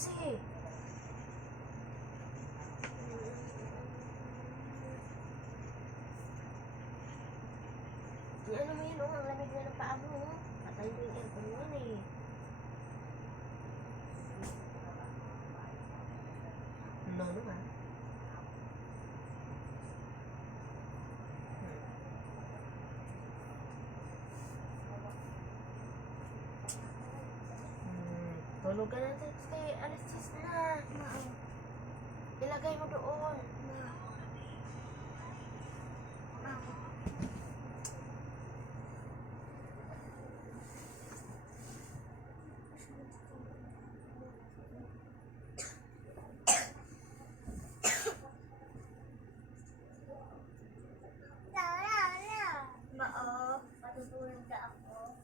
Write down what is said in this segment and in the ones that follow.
kasi. Ano mo yun, oh, ang lamig na ng paa mo, oh. Patay mo yung aircon mo eh. No, naman. Tulog ka na, Tetsuke. Alas 10 na. Ilagay mo doon. Matutulog na ako.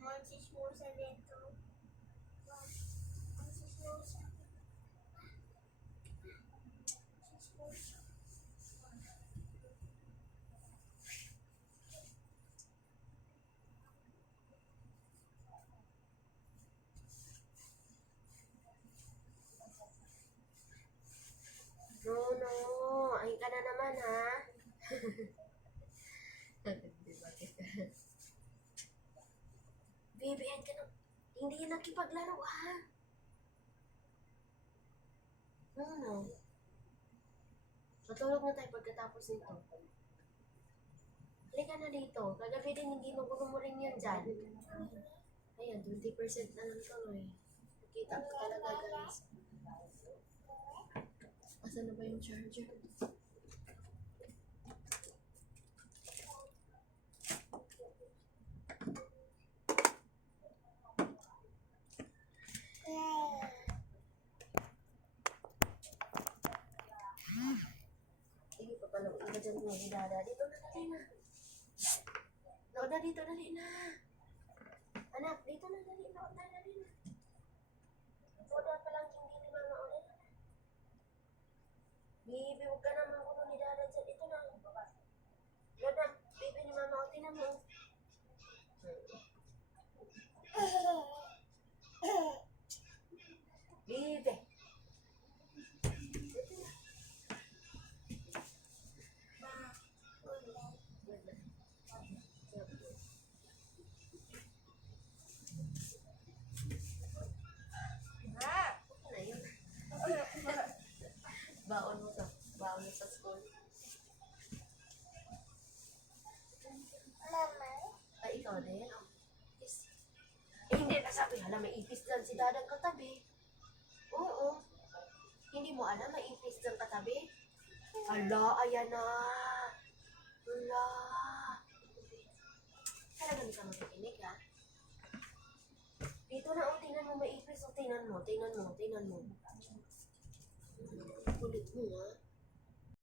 Magsismosa dito. Magsismosa. No. Ay ka na naman, ha? Baby, yan ka na. Hindi nakipaglaro, ha? No. Matulog na tayo pagkatapos nito. Halika na dito. Kagabi din, hindi mo rin yan dyan. Ayan, 20% na lang tuloy. Nakita ko talaga, guys. Asan na ba yung charger? Sige, papalawan ka dyan mo, Dada. Dito na, dali na. Loda, dito, dali na. Anak, dito na, dali na. Loda, dali na. Loda pa lang hindi ni Mama ulit. Bibi, huwag ka naman kulo ni Dada dyan. Dito na. Loda, bibi ni Mama ulit na mo. Bibi. Baon mo to. Baon mo sa school. Mama. Ay, ikaw din. Yes. Eh, hindi na sabi. Hala, may ipis dyan si Dadang katabi. Oo. Hindi mo alam, may ipis dyan katabi. Hala, ayan na. Hala. Talaga hindi ka makikinig, ha? Dito na, oh, tingnan mo, may ipis. Oh, tingnan mo. Kulit mo, ha?